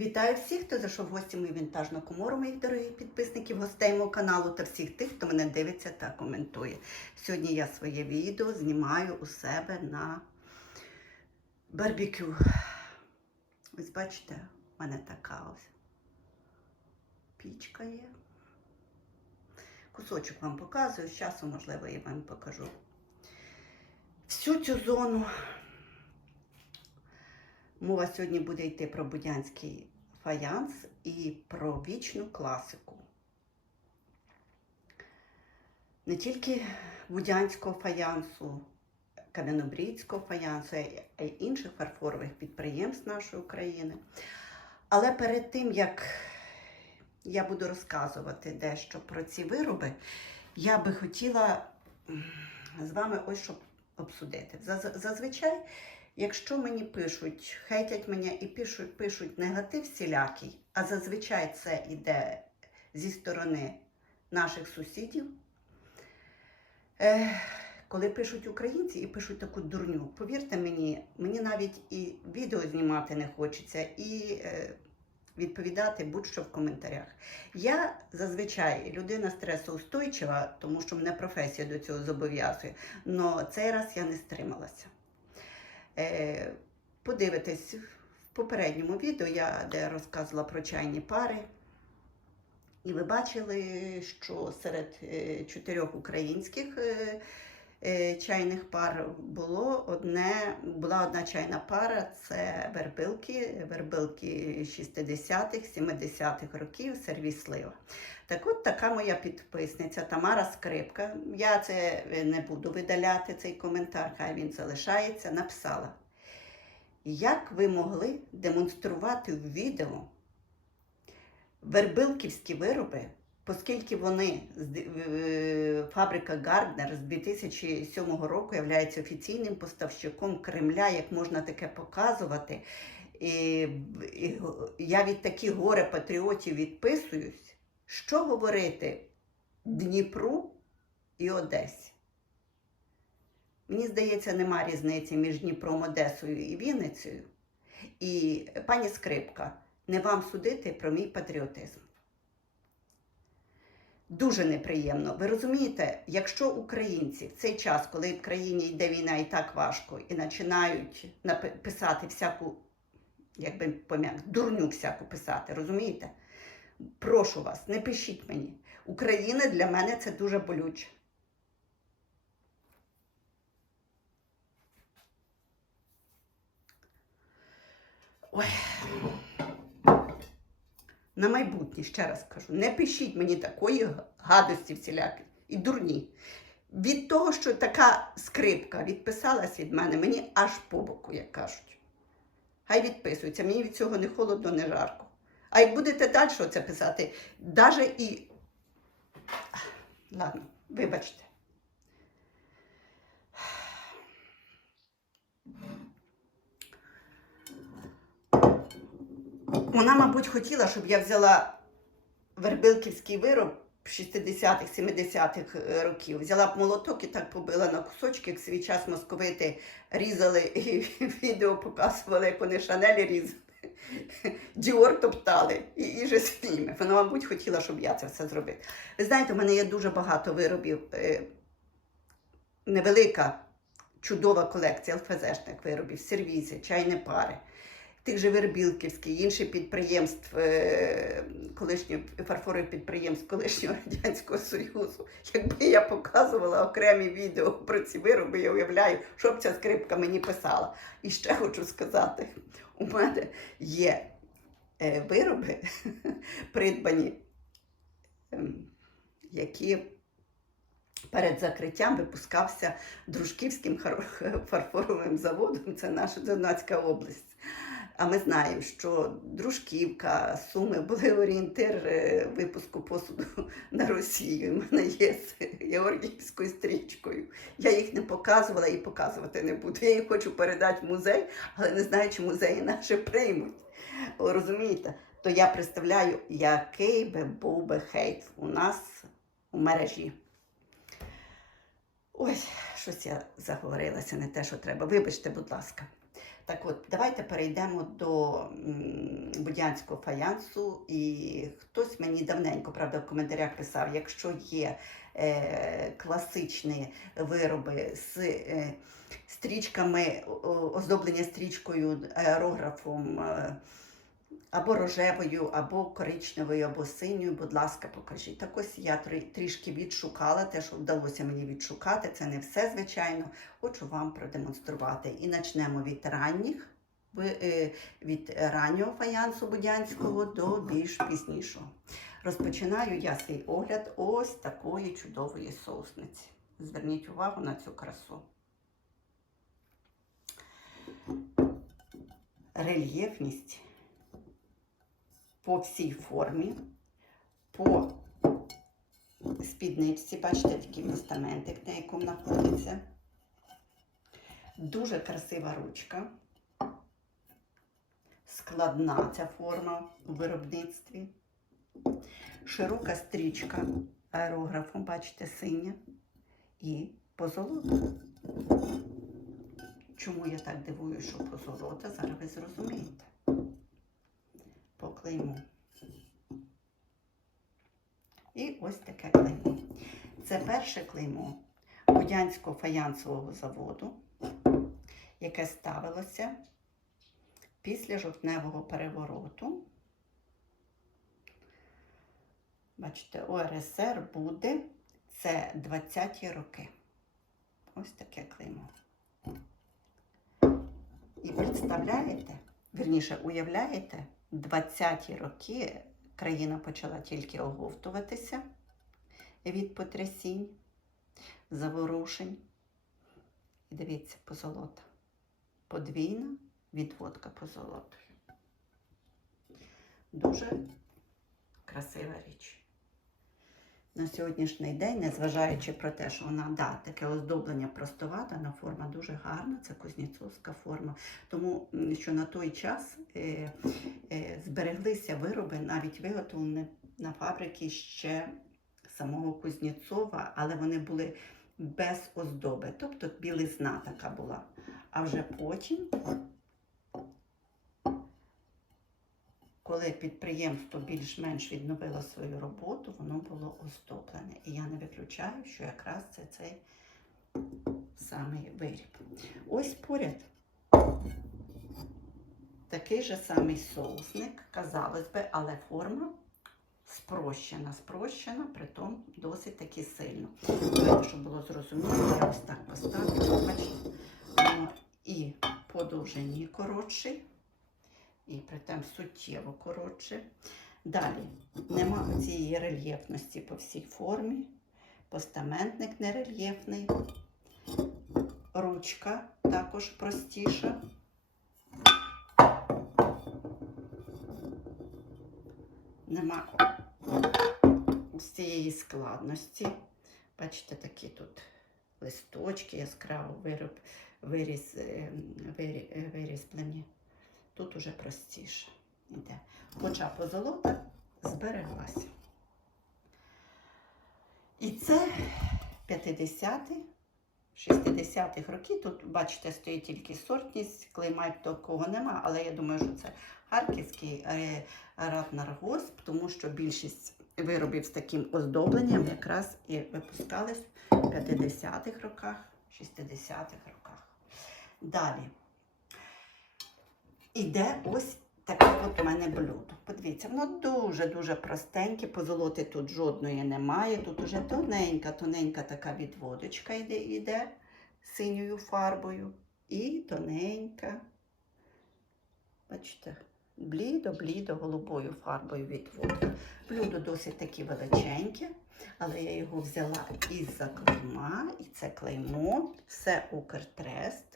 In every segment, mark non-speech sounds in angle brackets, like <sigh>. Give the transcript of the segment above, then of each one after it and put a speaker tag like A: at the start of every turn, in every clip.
A: Вітаю всіх, хто зайшов в гості мою вінтажну комору, моїх дорогих підписників, гостей мого каналу та всіх тих, хто мене дивиться та коментує. Сьогодні я своє відео знімаю у себе на барбекю. Ось бачите, в мене така ось пічка є. Кусочок вам показую, з часу, можливо, я вам покажу. Всю цю зону Мова сьогодні буде йти про будянський фаянс і про вічну класику. Не тільки будянського фаянсу, кам'янобрідського фаянсу, а й інших фарфорових підприємств нашої України. Але перед тим, як я буду розказувати дещо про ці вироби, я би хотіла з вами ось що обсудити. Зазвичай Якщо мені пишуть, хейтять мене і пишуть, пишуть негатив всілякий, а зазвичай це йде зі сторони наших сусідів, е, коли пишуть українці і пишуть таку дурню, повірте мені, мені навіть і відео знімати не хочеться, і е, відповідати будь-що в коментарях. Я зазвичай людина стресоустойчива, тому що мене професія до цього зобов'язує, але цей раз я не стрималася. Е, Подивитесь в попередньому відео, я де розказувала про чайні пари. І ви бачили, що серед е, чотирьох українських е, чайних пар було одне, була одна чайна пара це вербилки, вербилки 60-х, 70-х років, сервіс слива. Так от така моя підписниця Тамара Скрипка. Я це е, не буду видаляти, цей коментар, хай він залишається, написала. Як ви могли демонструвати в відео вербилківські вироби, оскільки вони е, фабрика Гарднер з 2007 року є офіційним поставщиком Кремля, як можна таке показувати. І, і я від таких горе патріотів відписуюсь. Що говорити Дніпру і Одесі? Мені здається, нема різниці між Дніпром, Одесою і Вінницею. І пані Скрипка, не вам судити про мій патріотизм. Дуже неприємно. Ви розумієте, якщо українці в цей час, коли в країні йде війна і так важко, і починають писати всяку, як би пом'як, дурню всяку писати, розумієте? Прошу вас, не пишіть мені. Україна для мене це дуже болюче. На майбутнє, ще раз кажу, не пишіть мені такої гадості всілякої і дурні. Від того, що така скрипка відписалась від мене, мені аж по боку, як кажуть. Хай відписується, мені від цього не холодно, не жарко. А як будете далі це писати, навіть і. Ладно, вибачте. Вона, мабуть, хотіла, щоб я взяла вербилківський вироб 60-х, 70-х е, років. Взяла б молоток і так побила на кусочки, як свій час московити різали і <laughs> відео показували, як вони шанелі різали. Діор топтали і, і же сніми. Вона, мабуть, хотіла, щоб я це все зробила. Ви знаєте, у мене є дуже багато виробів, е, невелика, чудова колекція ЛФЗшних виробів, сервізи, чайні пари тих же Вербілківських, інших підприємств, е, колишнього фарфорових підприємств колишнього Радянського Союзу. Якби я показувала окремі відео про ці вироби, я уявляю, що б ця скрипка мені писала. І ще хочу сказати: у мене є е, вироби, <laughs> придбані, ем, які перед закриттям випускався Дружківським фарфоровим заводом, це наша Донецька область. А ми знаємо, що Дружківка, Суми були орієнтир е, випуску посуду <laughs> на Росію. У мене є з Георгіївською стрічкою. Я їх не показувала і показувати не буду. Я їх хочу передати в музей, але не знаю, чи музеї наші приймуть. Розумієте? То я представляю, який би був би хейт у нас у мережі. Ой, щось я заговорилася, не те, що треба. Вибачте, будь ласка. Так от, давайте перейдемо до будянського фаянсу. І хтось мені давненько, правда, в коментарях писав, якщо є е, класичні вироби з е, стрічками, оздоблення стрічкою, аерографом. е, або рожевою, або коричневою, або синьою, будь ласка, покажіть. Так ось я трішки відшукала те, що вдалося мені відшукати. Це не все, звичайно. Хочу вам продемонструвати. І почнемо від ранніх, е, від раннього фаянсу будянського до більш пізнішого. Розпочинаю я свій огляд ось такої чудової соусниці. Зверніть увагу на цю красу. Рельєфність по всій формі, по спідничці, бачите, такий постаментик, на якому знаходиться. Дуже красива ручка. Складна ця форма у виробництві. Широка стрічка аерографом, бачите, синя. І позолота. Чому я так дивую, що позолота? Зараз ви зрозумієте по клейму. І ось таке клеймо. Це перше клеймо Будянського фаянсового заводу, яке ставилося після жовтневого перевороту. Бачите, ОРСР буде це 20-ті роки. Ось таке клеймо. І представляєте, вірніше, уявляєте, 20-ті роки країна почала тільки оговтуватися від потрясінь, заворушень. І дивіться, позолота. Подвійна відводка позолотою. Дуже красива річ. На сьогоднішній день, незважаючи про те, що вона да, таке оздоблення простовата, але форма дуже гарна, це кузнєцовська форма. Тому що на той час е, е, збереглися вироби, навіть виготовлені на фабрики ще самого Кузнєцова, але вони були без оздоби, тобто білизна така була. А вже потім, коли підприємство більш-менш відновило свою роботу, воно було оздоблене. І я не виключаю, що якраз це цей самий виріб. Ось поряд такий же самий соусник, казалось би, але форма спрощена, спрощена, притом досить таки сильно. Давайте, щоб було зрозуміло, я ось так поставлю, бачите, і по довжині коротший, і притом суттєво коротше. Далі нема цієї рельєфності по всій формі, постаментник нерельєфний, ручка також простіша. Нема з цієї складності. Бачите, такі тут листочки, яскраво вироб, виріз, е, вирі- е, вирізблені. Тут уже простіше йде. Хоча позолота збереглася. І це 50-ті, 60-х років. Тут, бачите, стоїть тільки сортність, клейма такого нема, але я думаю, що це харківський е, тому що більшість виробів з таким оздобленням якраз і випускались в 50-х роках, 60-х роках. Далі. Іде ось таке от у мене блюдо. Подивіться, воно дуже-дуже простеньке, позолоти тут жодної немає. Тут уже тоненька, тоненька така відводочка йде, йде синьою фарбою. І тоненька, бачите, блідо-блідо голубою фарбою відводка. Блюдо досить таки величеньке, але я його взяла із-за клейма, і це клеймо, все Укртрест.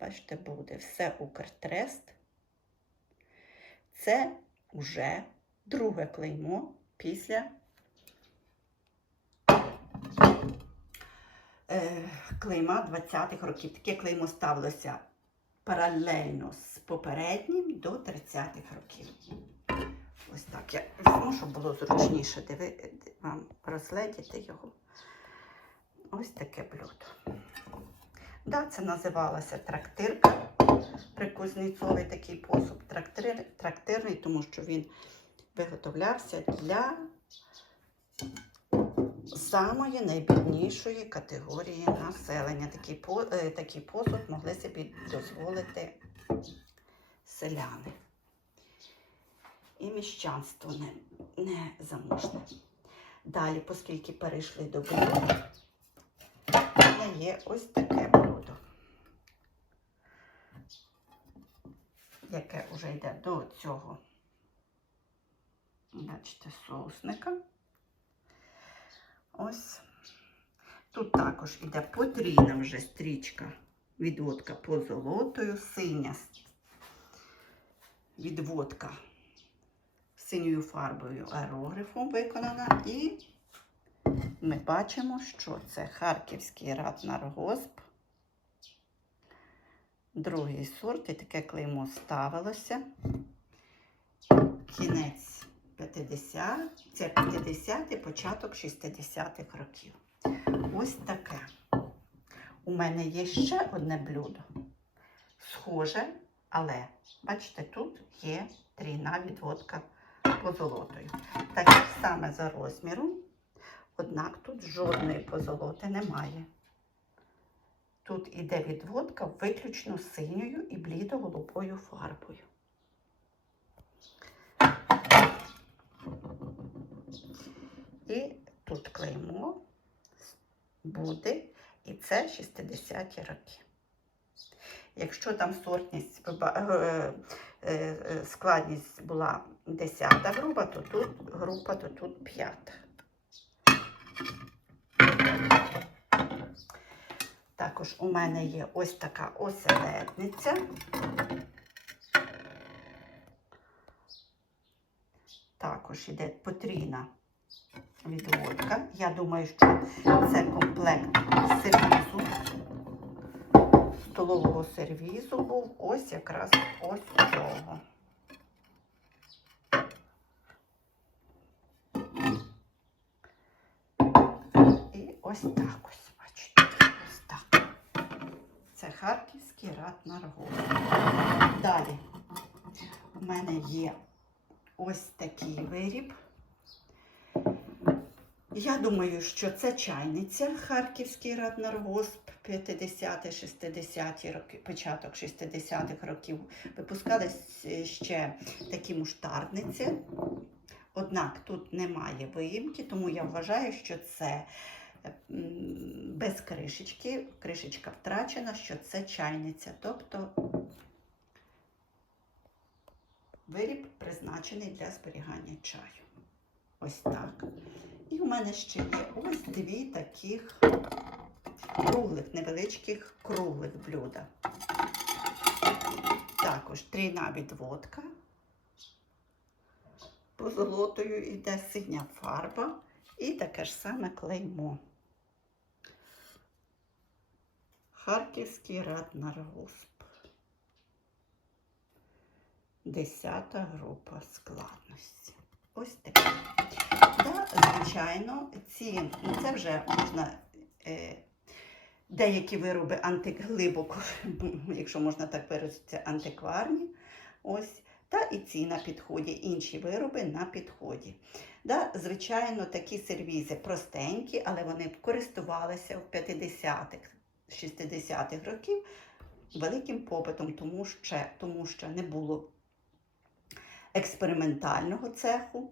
A: Бачите, буде все Укртрест. Це вже друге клеймо після е, клейма 20-х років. Таке клеймо ставилося паралельно з попереднім до 30-х років. Ось так я візьму, щоб було зручніше диви, вам розгледіти його. Ось таке блюдо. Да, це називалася трактирка при такий посуд трактир, трактирний, тому що він виготовлявся для самої найбіднішої категорії населення. Такий, е, такий посуд могли собі дозволити селяни. І міщанство не, не заможне. Далі, оскільки перейшли до блюд, є ось таке блюдо, яке вже йде до цього, бачите, соусника. Ось. Тут також іде потрійна вже стрічка, відводка по золотою, синя відводка синьою фарбою аерографом виконана. І ми бачимо, що це Харківський раднаргосп. Другий сорт, і таке клеймо ставилося. Кінець 50, це 50 початок 60-х років. Ось таке. У мене є ще одне блюдо. Схоже, але бачите, тут є трійна відводка позолотою. Таке саме за розміром, однак тут жодної позолоти немає. Тут іде відводка виключно синьою і блідо-голубою фарбою. І тут клеймо буде, і це 60-ті роки. Якщо там сортність, е, е, е, складність була 10 група, то тут група, то тут 5. Також у мене є ось така оселедниця. Також іде потрійна відводка. Я думаю, що це комплект сервізу. Столового сервізу був ось якраз ось цього. І ось так ось. Харківський раднаргоз. Далі у мене є ось такий виріб. Я думаю, що це чайниця Харківський раднаргосп 50-60-ті роки, початок 60-х років. Випускались ще такі муштардниці. Однак тут немає виїмки, тому я вважаю, що це без кришечки, кришечка втрачена, що це чайниця. Тобто виріб призначений для зберігання чаю. Ось так. І у мене ще є ось дві таких круглих, невеличких круглих блюда. Також трійна відводка. Позолотою йде синя фарба і таке ж саме клеймо. Харківський раднаргосп. Десята група складності. Ось таке. Да, звичайно, ці, ну це вже можна е, деякі вироби антиглибоко, <laughs> якщо можна так виразитися, антикварні. Ось. Та і ці на підході, інші вироби на підході. Да, звичайно, такі сервізи простенькі, але вони користувалися в 50-х, 60-х років великим попитом, тому що, тому що не було експериментального цеху,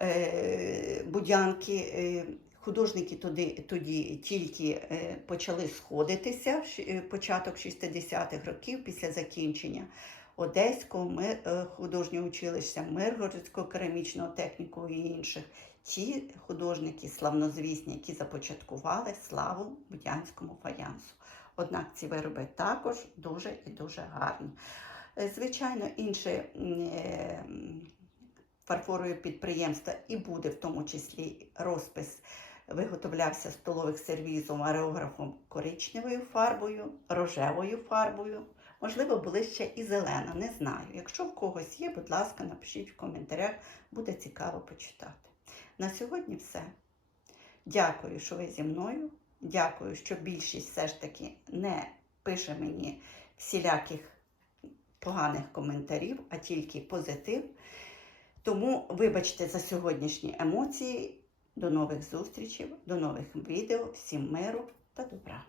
A: е, будянки. е, Художники тоді, тоді тільки е, почали сходитися, початок 60-х років після закінчення Одеського е, художнього училища, Миргородського керамічного техніку і інших. Ті художники славнозвісні, які започаткували славу будянському фаянсу. Однак ці вироби також дуже і дуже гарні. Е, Звичайно, інші м, е, фарфорові підприємства і буде в тому числі розпис виготовлявся столових сервізом аерографом коричневою фарбою, рожевою фарбою. Можливо, були ще і зелена, не знаю. Якщо в когось є, будь ласка, напишіть в коментарях, буде цікаво почитати. На сьогодні все. Дякую, що ви зі мною. дякую, що більшість все ж таки не пише мені всіляких поганих коментарів, а тільки позитив. Тому вибачте за сьогоднішні емоції. До нових зустрічей, до нових відео. Всім миру та добра.